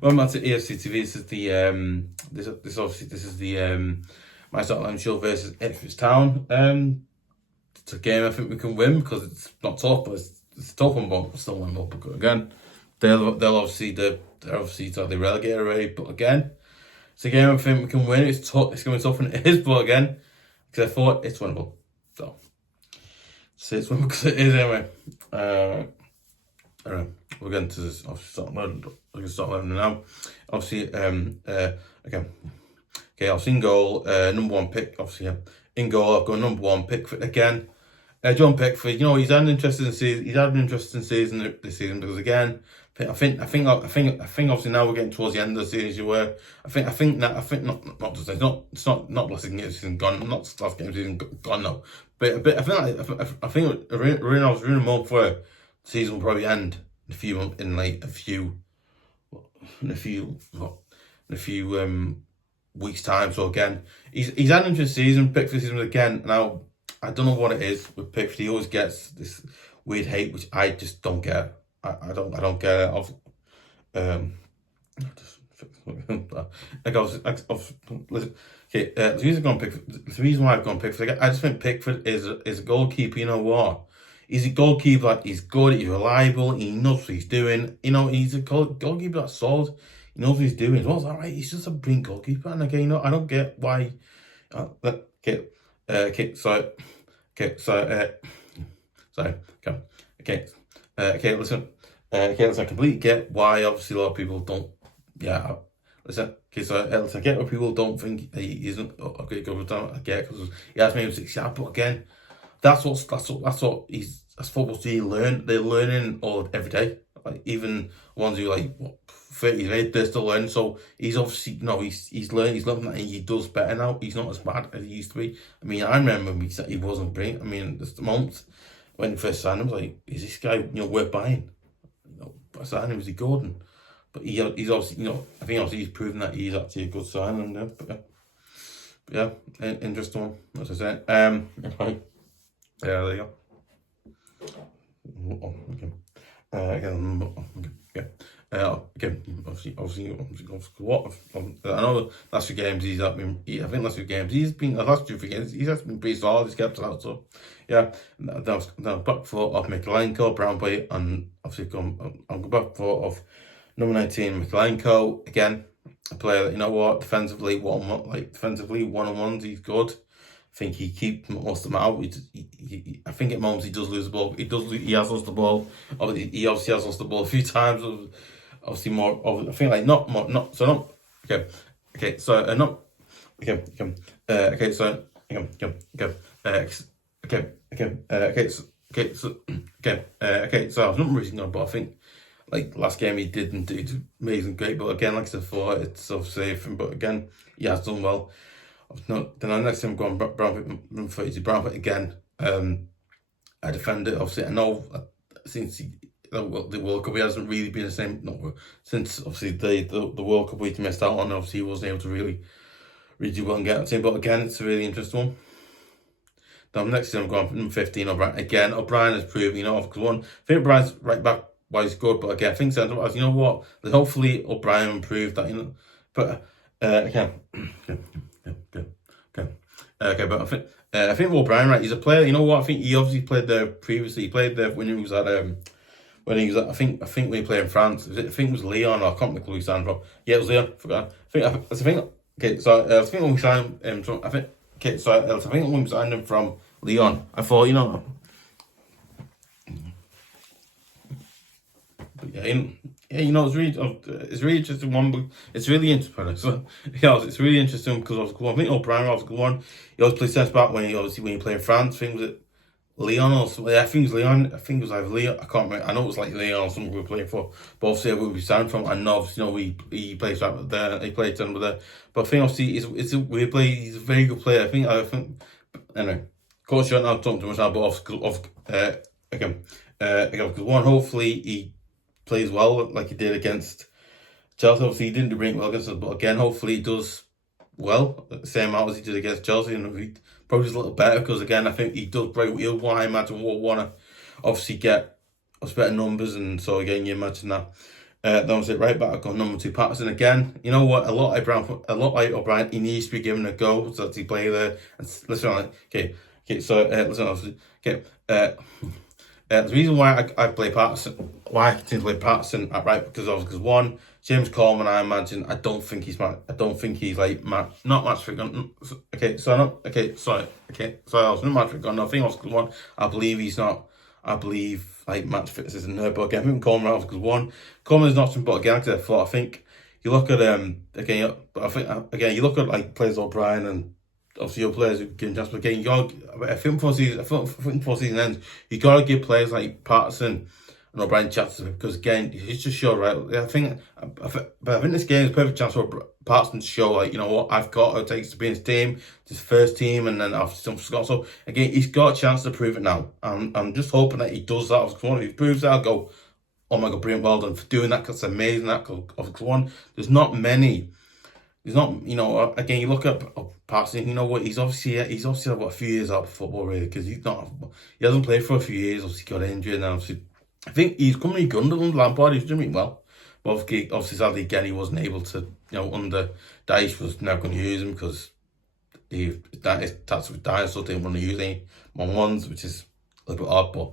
Well, back to EFC TV. This is the this is the my Scotland Shield versus Ipswich Town. It's a game I think we can win because it's not tough, but it's a tough one, but still winnable. But again, they'll obviously they're obviously the relegated already, but again, it's a game I think we can win. It's tough. It's going to be tough, and it is. But again, because I thought it's winnable, so it's winnable because it is anyway. Alright, we're going to this, obviously we're going to start learning now. Obviously, okay, I've seen goal, number one pick, obviously, in goal, I've got number one Pickford again. John Pickford, you know, he's had an interesting season this season because again, I think obviously now we're getting towards the end of the season as you were. I think it's not last game season gone, not last game season gone no. But I think we're in a month where the season will probably end in a few weeks time. So again, he's had an interesting season. Pickford season again. Now I don't know what it is with Pickford. He always gets this weird hate, which I just don't get. I don't get it. The reason why I've gone Pickford. I just think Pickford is a goalkeeper. You know what? He's a goalkeeper. Like, he's good. He's reliable. He knows what he's doing. You know, he's a goalkeeper that's solid. He knows what he's doing. Well, all right. He's just a brilliant goalkeeper. And again, you know, I don't get why. Listen. Listen, I completely get why obviously a lot of people don't. Yeah, listen. Listen, I get why people don't think he isn't a great goalkeeper. I get because he has made 6 yards, but again, that's what football's do. You learn. They're learning every day. Like even ones who 30 years old, they're still learning. So he's obviously he's learning. He's learning that he does better now. He's not as bad as he used to be. I mean, I remember when we said he wasn't brilliant. I mean, there's the moment when he first signed him, I was like, is this guy worth buying? I signed him, was he good? But he's obviously I think obviously he's proven that he's actually a good signing. Interesting one, as I said. Right. Yeah, there you go. Obviously, what I know last few games he's been. I think last few games he's been. The last 2 games he's been pretty solid. He's kept it out. So yeah, that was back foot of Mykolenko, brantwaite, and obviously I'm back foot of number 19 Mykolenko again. A player that, you know what, defensively one-on-ones he's good. I think he keeps most of them out. I think at moments he does lose the ball. He has lost the ball. He obviously has lost the ball a few times. Obviously more. I think not more. Not so not. Okay. So not. Okay. So So I've not really known, but I think last game he didn't do amazing great. But again, like I said before, it's obviously different. But again, he has done well. Then the next time I'm going brantwaite again. I defend it. Obviously, I know since the World Cup, he hasn't really been the same. Since obviously the World Cup he missed out on. Obviously, he wasn't able to really do well and get the team. But again, it's a really interesting one. Then next time I'm going number 15 O'Brien again. O'Brien has proven, because I think O'Brien's right back why he's good, but again, I think centre back, you know what? Hopefully O'Brien improved that, But but I think O'Brien, right? He's a player. You know what? I think he obviously played there previously. He played there when he was at I think when he played in France. I think it was Lyon, or I can't remember who he signed from. Yeah, it was Lyon. Forgot. I think. Okay, so I think when we signed him, I think when we signed him from Lyon, I thought, but it's really interesting one. But it's really interesting. So it's really interesting because I think O'Brien was a good one. He always played centre back when he played in France. I think was it Lyon or something. Yeah, I think it was Lyon. I think it was either Lyon. I can't remember. I know it was Lyon or something we were playing for. But obviously where we signed from, and obviously he plays right there. He played centre there. But I think obviously it's a weird play. He's a very good player. I think anyway. Of course, you're not talking too much now, but because one, hopefully he plays well like he did against Chelsea. Obviously, he didn't do well against us, but again, hopefully he does well, the same amount as he did against Chelsea, and he probably does a little better because again, I think he does break. I imagine we'll want to obviously get us better numbers, and so again, you imagine that. Then obviously right back, I've got number 2 Patterson again. You know what? A lot like O Brien, he needs to be given a go so that he play there. And listen on, okay. So listen, obviously, okay. The reason why I play Patterson, why I continue to play Patterson at right, because one, James Coleman, I imagine, I don't think he's like not match fit. Okay, so not okay. Sorry, okay. So I was not match fit. No, I think also because one, I believe he's not. I believe like match fitness isn't there, but again, I think Coleman out because one, Coleman is not something. But again, I think you look at again, but I think again you look at like players like Brien and obviously your players who give chance, but again, I think before season ends, you gotta give players like Patterson and O'Brien chances because again, he's just showed right. I think this game is a perfect chance for Patterson to show like, you know what, I've got what it takes to be in his team, his first team, and then after some Scott. So again, he's got a chance to prove it now. I'm just hoping that he does that. If he proves that, I'll go, oh my god, brilliant, well done for doing that. Cause it's amazing. That of one, there's not many. He's not, you know. Again, you look at Patterson. You know what? He's obviously had a few years out of football, really, because he hasn't played for a few years. Obviously, got injured, and obviously, I think he's coming good under Lampard. He's doing well. But obviously, sadly, again, he wasn't able to. You know, under Dyche was never going to use him because that's with Dyche, so didn't want to use any ones, which is a little bit odd, but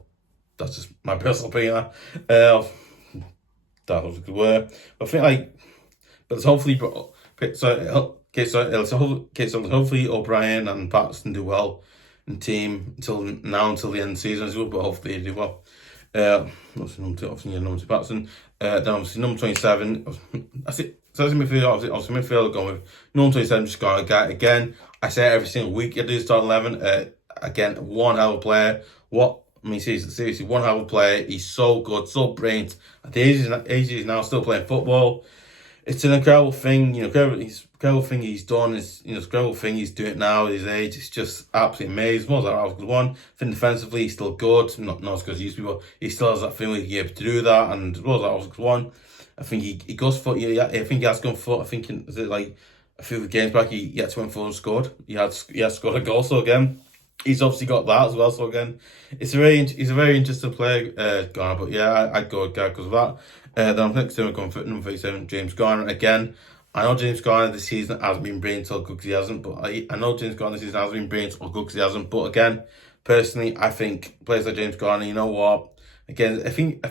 that's just my personal opinion. That was a good word. But I think but it's hopefully. So hopefully O'Brien and Patterson do well in team until the end of the season as well, but hopefully they do well. Obviously number 2 Patterson. Then obviously number 27. That's it. So that's midfield. Obviously midfield going with number 27. Just got a guy again. I say it every single week. I do start 11. Again, one hell of a player. Seriously, one hell of a player. He's so good, so brilliant. At the age he's now still playing football. It's an incredible thing, incredible thing he's done. It's incredible thing he's doing now at his age. It's just absolutely amazing. What was that? I was good one. I think defensively he's still good, not as good as he used to be, but he still has that feeling he's able to do that. And what was that? I was good one. I think he goes for I think he has gone for. I think is it like a few games back he actually went for and scored. He had scored a goal. So again, he's obviously got that as well. So again, he's a very interesting player, Garner. But yeah, I'd go with Garner because of that. Then I'm next to him, going for number 37, James Garner. Again, I know James Garner this season hasn't been brilliant or good because he hasn't, but I know James Garner this season hasn't been brilliant or good because he hasn't. But again, personally, I think players like James Garner, you know what? Again, I think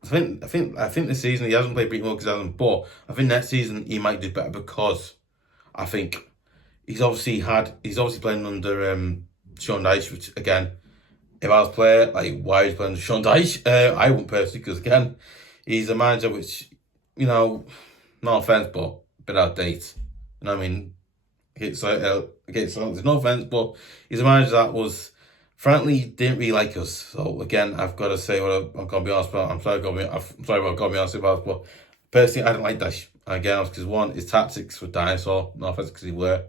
this season he hasn't played brilliant well because he hasn't. But I think next season he might do better because I think he's obviously playing under Sean Dyche, which again, if I was a player, like why he's playing under Sean Dyche, I wouldn't personally because again, he's a manager which, no offense, but a bit out of date. You know what I mean? So there's no offense, but he's a manager that was, frankly, didn't really like us. So again, I've got to say what I'm gonna be honest about. I'm sorry, I've got to be honest about. But personally, I don't like Dyche. Again, because one, his tactics were dinosaur. No offense, because he were.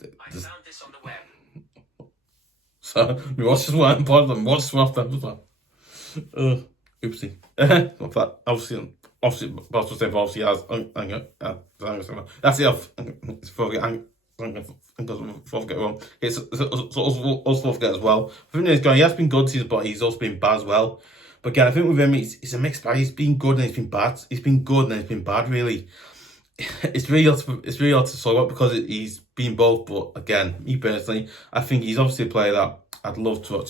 I found this on the web. So we watched this one pod. Watched this one. Oopsie. Obviously, obviously has. That's it. It's forget one. It's also forget as well. I think he has been good season, but he's also been bad as well. But again, I think with him, it's a mixed bag. He's been good and he's been bad. He's been good and he's been bad. Really, it's really hard to sort out because he's been both. But again, me personally, I think he's obviously a player that I'd love to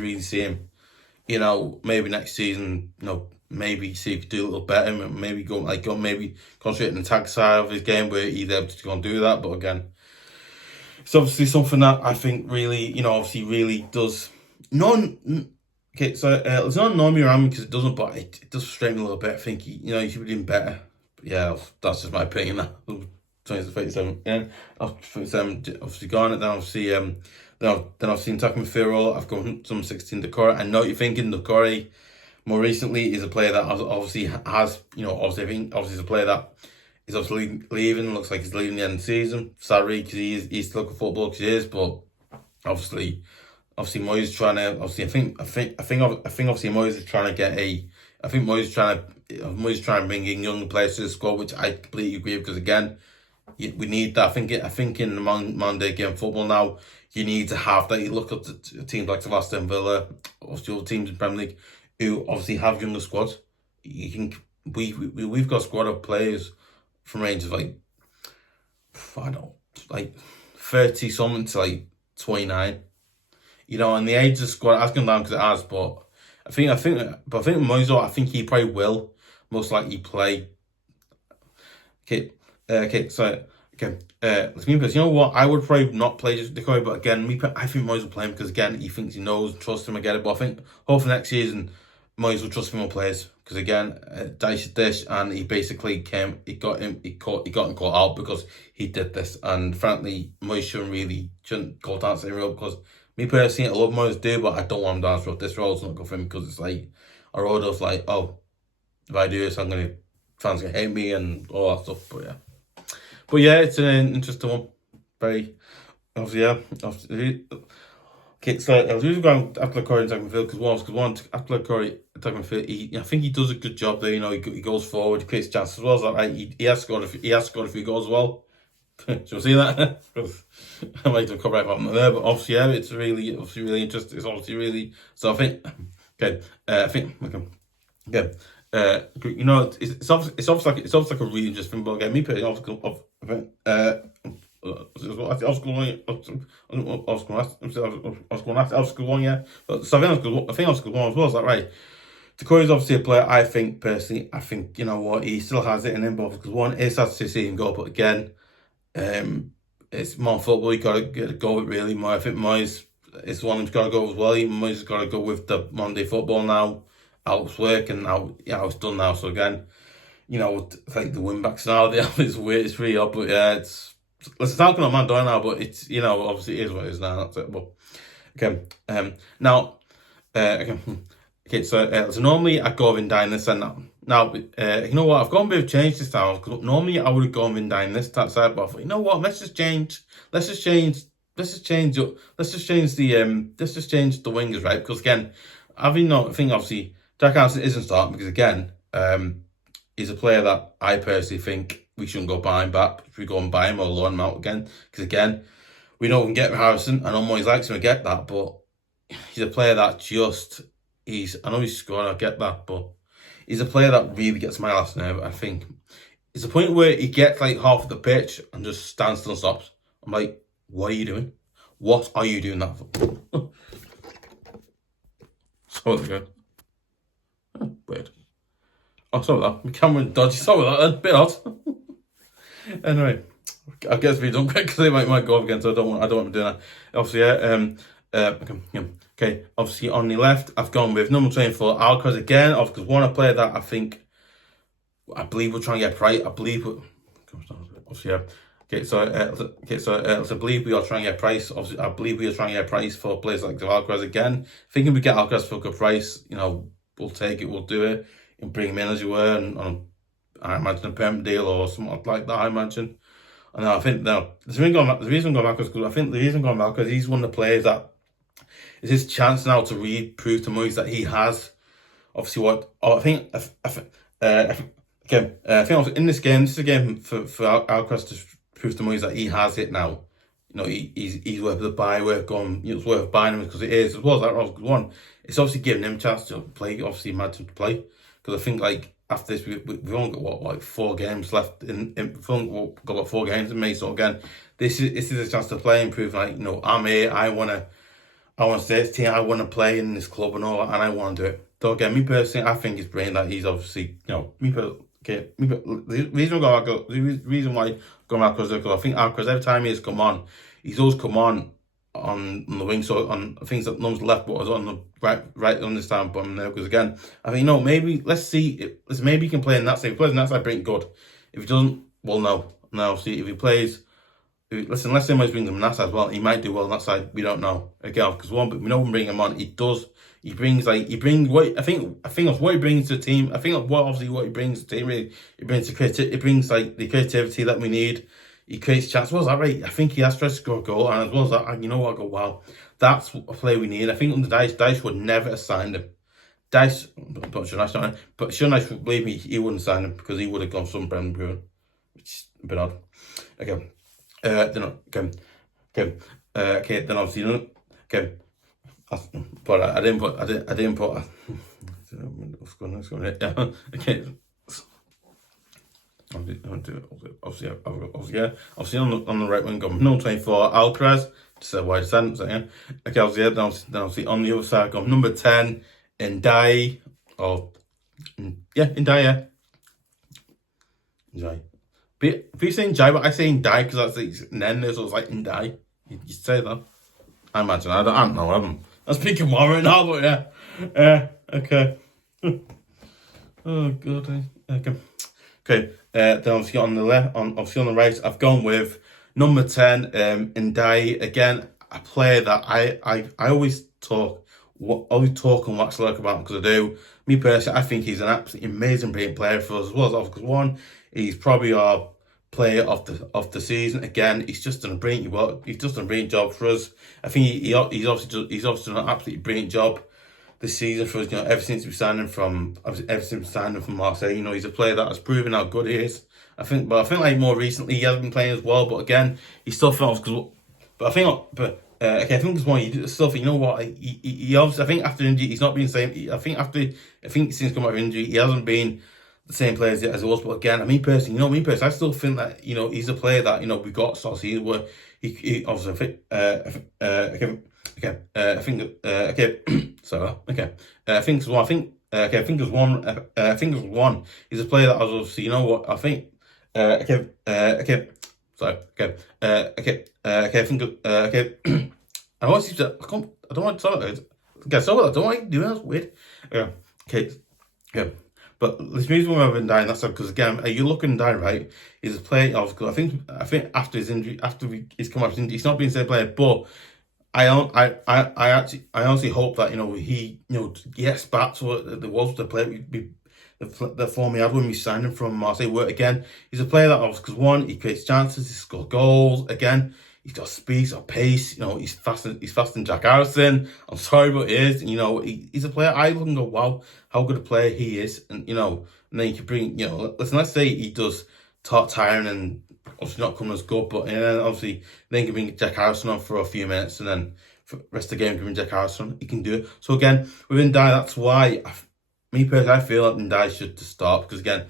really see him. Maybe next season, maybe see if he could do a little better. Maybe maybe concentrate on the attack side of his game where he's able to go and do that. But again, it's obviously something that I think really, obviously really does. It's not annoy me around because it doesn't, but it does frustrate me a little bit. I think he should be doing better. But yeah, that's just my opinion. That 27, yeah, 27, obviously gone. Then obviously then I've seen attacking midfield role. I've gone some 16 Doucoure. I know what you're thinking. Doucoure more recently is a player that obviously has, obviously is a player that is obviously leaving. Looks like he's leaving the end of the season. Sorry, because he's still a football because he is, but obviously Moyes is trying to. Obviously, I think obviously Moyes is trying to get a. I think Moyes is trying to bring in young players to the squad, which I completely agree with because again, we need that. I think in the Monday game football now, you need to have that. You look at the teams like Aston Villa, obviously other teams in Premier League who obviously have younger squads. You can we've got a squad of players from ranges like, I don't know, like 30 something to like 29. You know, and the age of the squad has gone down because it has, but I think Moiso, I think he probably will most likely play. Okay, let's me, because you know what, I would probably not play just Doucoure, but again, I think Moyes will play him because again, he thinks he knows, trusts him, I get it. But I think hopefully next season, Moyes will trust him more players because again, Dice is this, and he basically he got him caught out because he did this, and frankly, Moyes shouldn't go down the road because me personally, I love Moyes do, but I don't want him down this road. This road's not good for him because it's like a road of like, oh, if I do this, fans gonna hate me and all that stuff. But yeah, it's an interesting one. Very obviously, yeah. Okay, so I was really going after Doucoure in attacking midfield because after Doucoure attacking midfield, I think he does a good job there. You know, he goes forward, he creates chances as well. Is that right? He has scored a few goals as well. Do you see that? I might have covered up there, but obviously, yeah, it's really interesting. It's obviously really. So I think, you know, it's obviously like a really interesting ball game. Me personally, I was going one, yeah. But so I think I was good one as well. Is that right? Doucoure is obviously a player. I think you know what, he still has it in him. But because one, it's sad to see him go, but again, it's more football. You gotta go with really more. I think Moyes is one who's got to go as well. Even Moyes has got to go with the Monday football now. How it's working now, it's done now. So again, you know, like the win back scenario, it's weird, it's really odd, but yeah, it's talking on man doing now, but it's, you know, obviously it is what it is now. That's it. But okay, now, so normally I go with Ndiaye this and that. Now, you know what? I've got a bit of change this time. Normally I would have gone with Ndiaye this side, but I thought, you know what? Let's just change the wingers, right? Because again, I think obviously Jack Hansen isn't starting because again, he's a player that I personally think we shouldn't go buying back. If we go and buy him or loan him out again, because again, we know we can get Harrison. I know Moyes likes him to get that, but he's a player that I know he's scored, I get that, but he's a player that really gets my last nerve. I think it's a point where he gets like half of the pitch and just stands still and stops. I'm like, what are you doing? What are you doing that for? So good. Oh, weird. Oh, sorry about that. My camera dodgy. Sorry about that. A bit odd. Anyway, I guess we don't because they might go up again. So I don't want to do that. Obviously, yeah. Okay. Obviously, on the left, I've gone with number 24 aleraez again. Because one player that I believe we're trying to get price. Obviously, yeah. I believe we are trying to get price. Obviously, I believe we are trying to get price for players like aleraez again. Thinking we get aleraez for a good price, you know, we'll take it, we'll do it, and bring him in as you were, and I imagine a permanent deal or something like that. I imagine, and I think the reason I'm going back is because I think the reason I'm going back is he's one of the players that is his chance now to really prove to Moyes that he has. Obviously, I think in this game, this is a game for aleraez to prove to Moyes that he has it now. You know, he's worth the buy, worth going. You know, it's worth buying him because it is, as well as that was good one. It's obviously giving him a chance to play. Obviously, imagine to play because I think like after this we've only got like 4 games left we've only got about 4 games in May. So again, this is a chance to play and prove like, you know, I'm here. I wanna stay at this team. I wanna play in this club and all that, and I want to do it. So again, me personally, I think it's brilliant that he's obviously, you know, the reason why I go because I think aleraez every time he's come on, he's always come on the wing, so on things that numbers left, but was on the right on this time. But because again, I think let's see, maybe he can play in that side. If he plays in that side, bring good. If he doesn't, well, no. See, if he plays, let's say Moyes brings him on that side as well, he might do well on that side. We don't know again because but we know when we bring him on, he does. He brings what I think of what he brings to the team. I think of what he brings to the team. Really, he brings the creativity that we need. He creates chances. Was that right? I think he has to score a goal, and as well as that, you know what? I go, wow, that's a player we need. I think under Dice would never have signed him. Dice, but Nice, believe me, he wouldn't sign him because he would have gone some Brendan Bruin, which is a bit odd. Okay, then obviously, okay. But I didn't put. Okay, Obviously on the right wing, got number 24, aleraez, just a wide centre, so yeah. Okay, obviously on the other side, got number 10, Ndiaye, Ndiaye. But if you say Ndiaye, but I say Ndiaye because that's the Nen, so it's like Ndiaye. You say that. I imagine. I don't know. I'm speaking more right now, but yeah. Okay. Oh god. Okay. Okay. Then obviously on the left, obviously on the right, I've gone with number 10, Ndiaye. Again, a player that I always talk and wax like about because I do. Me personally, I think he's an absolutely amazing, brilliant player for us as well. Because one, he's probably our player of the season. Again, he's just done a brilliant job for us. I think he's obviously done an absolutely brilliant job this season for us. You know, ever since we signed him from Marseille, you know, he's a player that has proven how good he is. I think like more recently he hasn't been playing as well, but again, he still felt I think it's one you still think, you know what, he obviously, I think after injury he's not been the same. I think since coming out of injury he hasn't been the same player as he was. But again, I still think that, you know, he's a player that, you know, we got start season where he obviously he's a player that I was obviously, you know what, I think I don't want to I don't want to talk. Okay, so I don't want to do that. That's weird. Yeah. But let's move on over Ndiaye. That's because again, you look at Ndiaye, right? He's a player of. I think after his injury, he's come off his injury, he's not been the same player. But I honestly hope that, you know, he gets back to what there was the player the form he had when we signed him from Marseille. Where again, he's a player that because one, he creates chances, he scores goals. Again, he's got speed, he's got pace. You know, he's faster than Jack Harrison. I'm sorry, but he is. You know, he's a player I look and go, wow, how good a player he is. And you know, and then you can bring, you know, let's say he does talk tiring and obviously not coming as good, but obviously then you can bring Jack Harrison on for a few minutes, and then for the rest of the game, you can bring Jack Harrison. He can do it. So again, with Ndiaye, that's why me personally, I feel like Ndiaye should to start because again,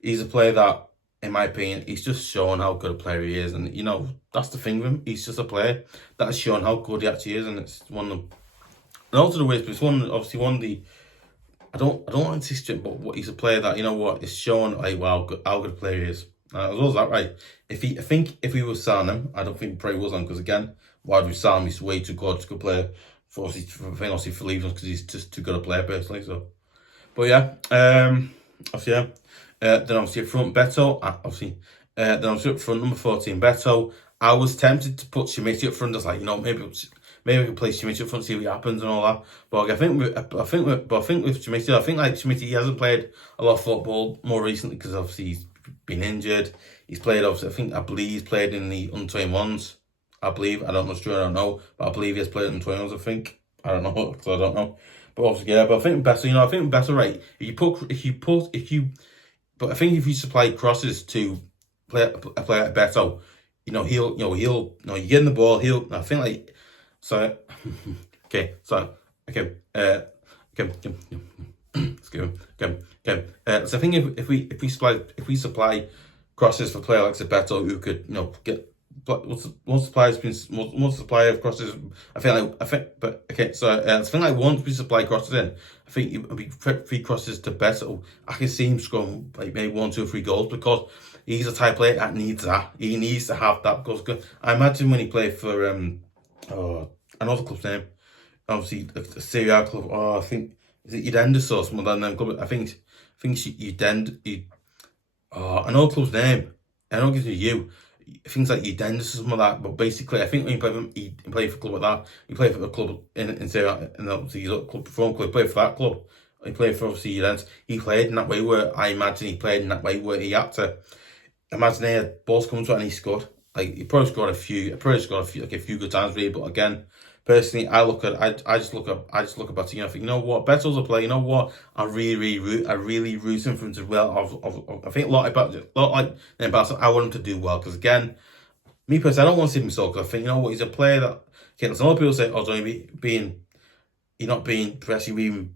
he's a player that, in my opinion, he's just shown how good a player he is, and you know that's the thing with him. He's just a player that has shown how good he actually is, and it's one of the. And also the ways, but it's one of the. I don't want to insist, but he's a player that, you know what, is shown like wow how good a player he is. As well as that, right? If we were selling him, I don't think he probably was on because again, why would we sell him? He's way too good, he's a good player. For leaving us because he's just too good a player personally. So. But yeah, then obviously up front Beto, then obviously up front number 14 Beto. I was tempted to put Chermiti up front, just like, you know, maybe we can play Chermiti up front, see what happens and all that. But I think with Chermiti, I think like Chermiti, he hasn't played a lot of football more recently because obviously he's been injured. He's played obviously, I believe he's played in the under-21s. I believe, I don't know, it's true, I don't know, but I believe he's played in the 21s. I think, I don't know, because I don't know. But obviously, yeah. But I think better, you know. I think better, right? But I think if you supply crosses to a player like Beto, you know, he'll, you get in the ball. I think like, so, okay, so, okay, so I think if we supply crosses for a player like Beto, who could, you know, get. But once supply of crosses, I think, but okay. So I think like once we supply crosses in, I think it would be 3 crosses to Beto. I can see him scoring like maybe 1, 2, 3 goals because he's a type player that needs that. He needs to have that because I imagine when he played for another club's name, obviously a Serie A club. I think is it Udendus or something like that club. I think Udend. Another club's name. I don't give you. Things like Udendus or something like that, but basically, I think when he played for a club like that, he played for a club in Serie, and obviously he's a club, he played for that club. He played for obviously Udendus. He played in that way where I imagine he played in that way where he had to imagine he had balls coming to it and he scored. Like he probably scored a few good times really, but again, personally, I just look at Beto, you know, I think, you know what, Beto's a player, you know what, I really root him for him to well. I think a lot like Patterson, I want him to do well because again, me personally, I don't want to see him so because I think, you know what, he's a player that some other people say, oh, don't you're not being progressive, being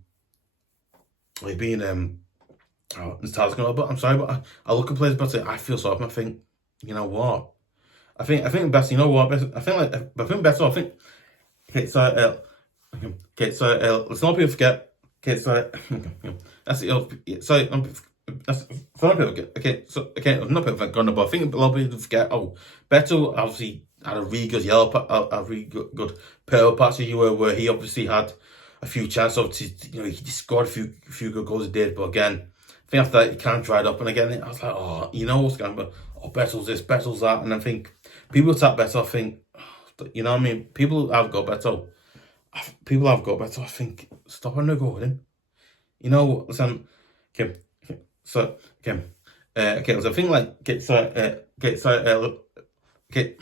Oh, it's Taz but I'm sorry, but I look at players, but I feel sorry for him. I think, you know what? I think best. You know what? Best, I think better. I think. Okay, so let's not people forget. Okay, so that's it. So that's for people forget. Okay, so not people forget, but I think a lot of people forget. Oh, Beto obviously had a really good a really good pearl patch where he obviously had a few chances. Obviously, you know, he just scored a few good goals. He did, but again, I think after that he kind of dried up. And again, I was like, oh, you know what's going on? Oh, Beto's this, Beto's that, and I think people tap Beto. I think, you know what I mean. People have got Beto. People have got Beto. I think stop and go with him. You know, listen. Okay, so okay. So I think like okay, so okay, so okay,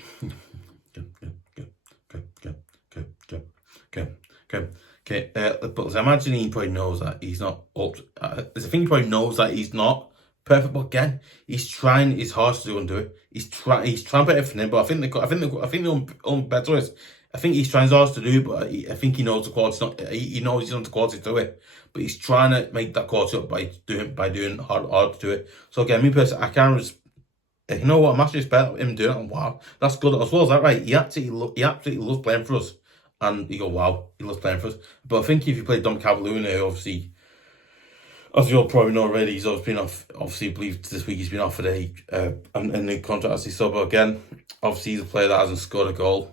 okay. But I imagine he probably knows that he's not up. I think he probably knows that he's not perfect. But again, he's trying his hardest to undo it. He's trying to put everything in. But I think the better is. I think he's trying his hardest to do, but I think he knows the quality. He knows he's not the quality to do it, but he's trying to make that quality up by doing hard to do it. So again, me personally, I can't. You know what? I'm actually respect him doing it. And wow, that's good as well. Is that right? He absolutely loves playing for us, and you go, wow, he loves playing for us. But I think if you play Dom Cavalluna, obviously, as you all probably know already, he's always been off. Obviously, I believe this week he's been offered a new contract as he saw. But again, obviously, he's a player that hasn't scored a goal.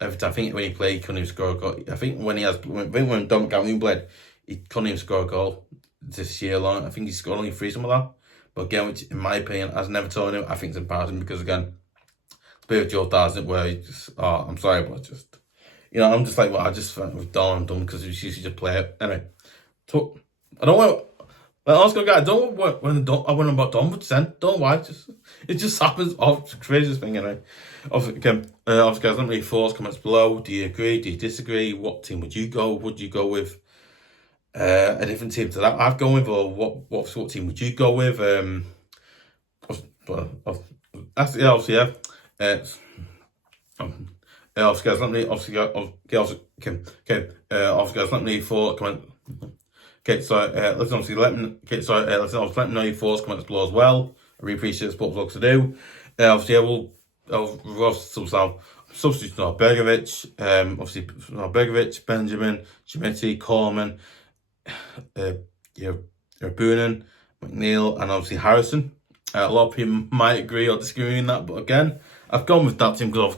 Every time, I think when he played, he couldn't even score a goal. I think when Dom Cavalluna played, he couldn't even score a goal this year long. I think he scored only 3, some of that. But again, which in my opinion, as never told him, I think it's embarrassing because again, it's a bit of Joe Darsn't where he just, oh, I'm sorry, but just, you know, I'm just like, well, I just felt with Don done because he's usually just play it. Anyway, so I don't want. I was going to get. I don't want when I went about Don, but then don't know why. It just happens. Oh, it's the craziest thing anyway. Obviously, guys, let me force comments below. Do you agree? Do you disagree? What team would you go? Would you go with a different team to that I've gone with, or what team would you go with? That's obviously yeah. Obviously, guys, let me obviously let me for comment. Okay, so listen, obviously let me. Okay, so listen, let me know your thoughts, comments below as well. I really appreciate the support vlogs to do. Obviously, we'll substitute now Begovic. Obviously, Begovic, Benjamin, Chermiti, Coleman, Iroegbunam, McNeil, and obviously Harrison. A lot of people might agree or disagree in that, but again, I've gone with that team because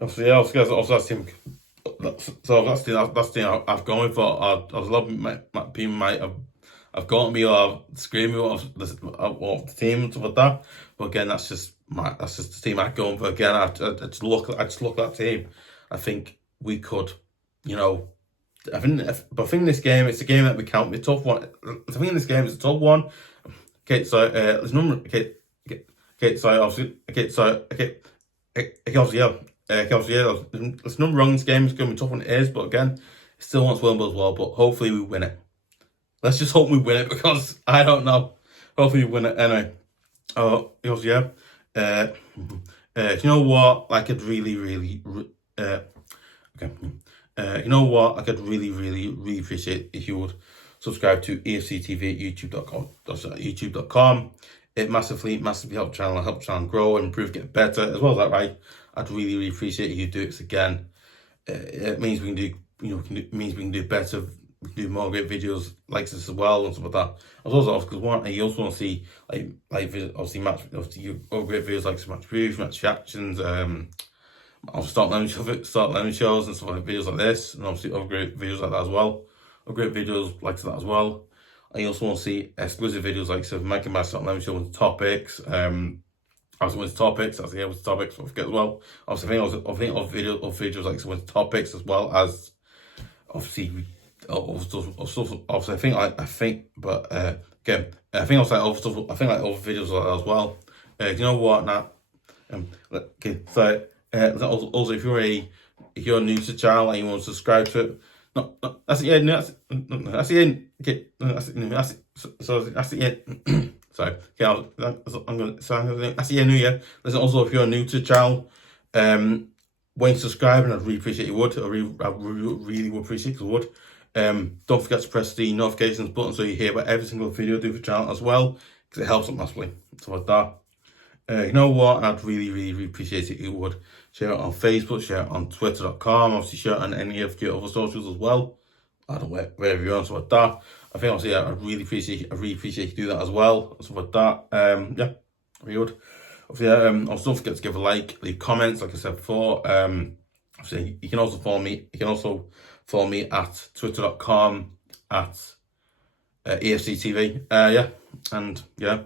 Obviously, also that's team. So that's the team I've gone with. I was loving my people might have gone to me or scream me of the team and stuff like that. But again, that's just the team I've gone for. Again, I just look at that team. I think we could, you know. I think this game, it's a game that we count. It's a tough one. I think in this game it's a tough one. Okay, so there's number. Okay, so obviously, obviously, yeah. There's nothing wrong in this game. It's going to be tough when it is, but again, it still wants winnable as well. But hopefully we win it. Let's just hope we win it because I don't know. Hopefully we win it anyway. Yeah. You know what? I could really, you know what? I could really appreciate if you would subscribe to EFC TV at youtube.com. That's at youtube.com. It massively helps the channel grow and improve, get better, as well as that, right? I'd really appreciate if you do it again. It means we can do, means we can do better, we can do more great videos like this as well and stuff like that. As well as because you also want to see like obviously great videos like some match reviews, match reactions, I'll start learning shows and stuff like videos like this, and obviously other great videos like that as well. Other great videos like that as well. I also want to see exclusive videos like so Mike and my start learning show with topics. I was with topics. That's the with topics. I forget as well. Obviously, I think of videos like so with topics as well as obviously obviously I think but again I think also other stuff. I think like other videos like that as well. You know what now? Okay, so. Also, if you're new to the channel and you want to subscribe to it, that's the end. That's the end. Okay, that's the end. Sorry. Okay, that's the end. Yeah. Listen, also if you're new to the channel, when you're subscribing, I'd really appreciate you would. I really would appreciate you would. Don't forget to press the notifications button so you hear about every single video I do for the channel as well, because it helps up massively. So with that, you know what? I'd really appreciate it if you would share it on Facebook, share it on Twitter.com, obviously share it on any of your other socials as well. I don't know wherever you're on. So with that, I think obviously I really appreciate you do that as well. So with that, yeah, really would. Obviously, also don't forget to give a like, leave comments, like I said before. Obviously, you can also follow me. You can also follow me at twitter.com at EFC TV. Yeah, and yeah,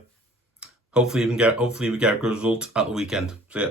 hopefully we get a good result at the weekend. So yeah.